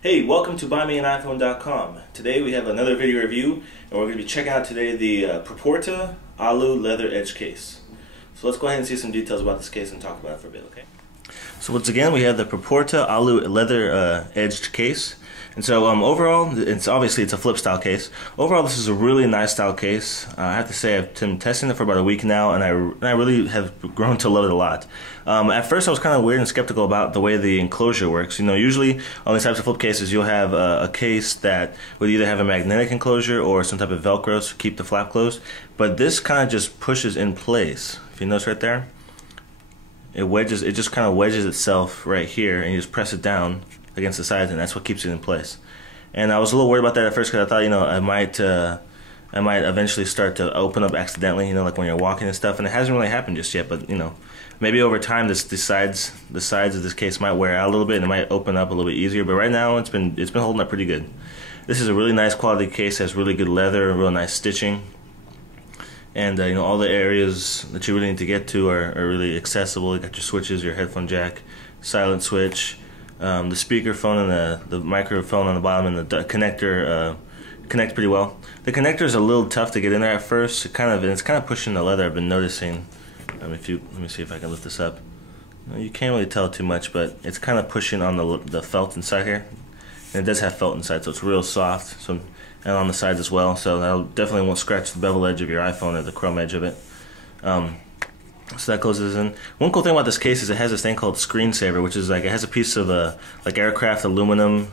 Hey, welcome to buymeaniphone.com. Today we have another video review, and we're going to be checking out today the Proporta Alu leather edge case. So let's go ahead and see some details about this case and talk about it for a bit, okay? So once again, we have the Proporta Alu leather edged case. And so overall, it's a flip style case. Overall, this is a really nice style case. I have to say, I've been testing it for about a week now, and I really have grown to love it a lot. At first, I was kind of weird and skeptical about the way the enclosure works. You know, usually on these types of flip cases, you'll have a case that would either have a magnetic enclosure or some type of Velcro to keep the flap closed. But this kind of just pushes in place. If you notice right there, it just kind of wedges itself right here, and you just press it down against the sides, and that's what keeps it in place. And I was a little worried about that at first because I thought, you know, I might eventually start to open up accidentally, you know, like when you're walking and stuff. And it hasn't really happened just yet, but you know, maybe over time the sides of this case might wear out a little bit and it might open up a little bit easier. But right now it's been holding up pretty good. This is a really nice quality case. Has really good leather, real nice stitching, and you know, all the areas that you really need to get to are really accessible. You got your switches, your headphone jack, silent switch. The speaker phone and the microphone on the bottom, and the connector connect pretty well. The connector is a little tough to get in there at first. It's kind of pushing the leather. I've been noticing. Let me see if I can lift this up. You can't really tell too much, but it's kind of pushing on the felt inside here. And it does have felt inside, so it's real soft. So, and on the sides as well. So that definitely won't scratch the bevel edge of your iPhone or the chrome edge of it. So that closes in. One cool thing about this case is it has this thing called screensaver, which is like it has a piece of like aircraft aluminum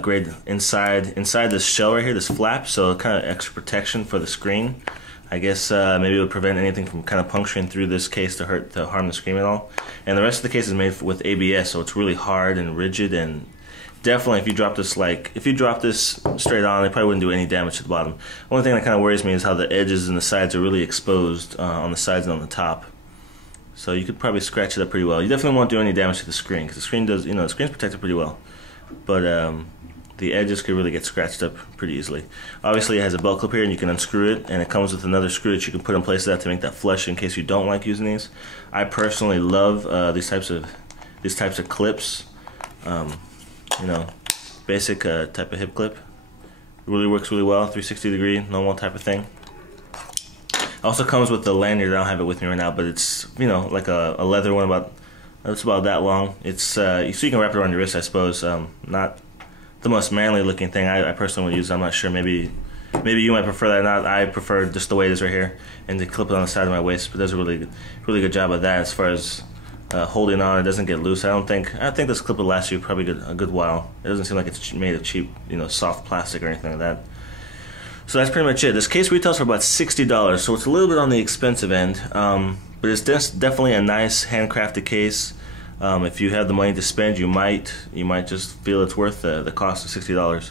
grade inside this shell right here, this flap, so kind of extra protection for the screen. I guess maybe it would prevent anything from kind of puncturing through this case to harm the screen at all. And the rest of the case is made with ABS, so it's really hard and rigid, and definitely if you drop this straight on, it probably wouldn't do any damage to the bottom. Only thing that kind of worries me is how the edges and the sides are really exposed on the sides and on the top. So you could probably scratch it up pretty well. You definitely won't do any damage to the screen because the screen does, you know, the screen's protected pretty well. But the edges could really get scratched up pretty easily. Obviously, it has a belt clip here, and you can unscrew it, and it comes with another screw that you can put in place of that to make that flush in case you don't like using these. I personally love these types of clips. You know, basic type of hip clip. It really works really well, 360 degree, normal type of thing. Also comes with the lanyard. I don't have it with me right now, but it's, you know, like a leather one, it's about that long. It's so you can wrap it around your wrist, I suppose. Not the most manly looking thing I personally would use. I'm not sure. Maybe you might prefer that. Not. I prefer just the way it is right here, and to clip it on the side of my waist. But it does a really good job of that as far as holding on. It doesn't get loose. I think this clip will last you probably a good while. It doesn't seem like it's made of cheap, you know, soft plastic or anything like that. So that's pretty much it. This case retails for about $60, so it's a little bit on the expensive end, but it's definitely a nice handcrafted case. If you have the money to spend, you might just feel it's worth the cost of $60.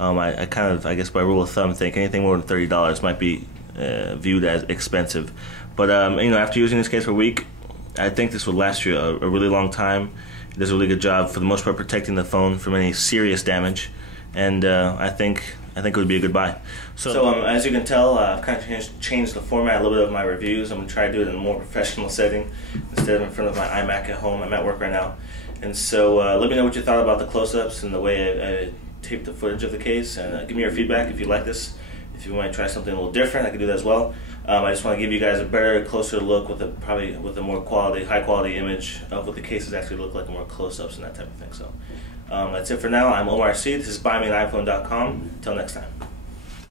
I guess by rule of thumb, think anything more than $30 might be viewed as expensive. But you know, after using this case for a week, I think this will last you a really long time. It does a really good job for the most part protecting the phone from any serious damage, and I think it would be a good buy. So as you can tell, I've kind of changed the format a little bit of my reviews. I'm going to try to do it in a more professional setting instead of in front of my iMac at home. I'm at work right now. And so let me know what you thought about the close-ups and the way I taped the footage of the case, and give me your feedback if you like this. If you want to try something a little different, I can do that as well. I just want to give you guys a better, closer look with a more high quality image of what the cases actually look like, and more close-ups and that type of thing. So that's it for now. I'm Omar. This is buymeaniphone.com. Until next time.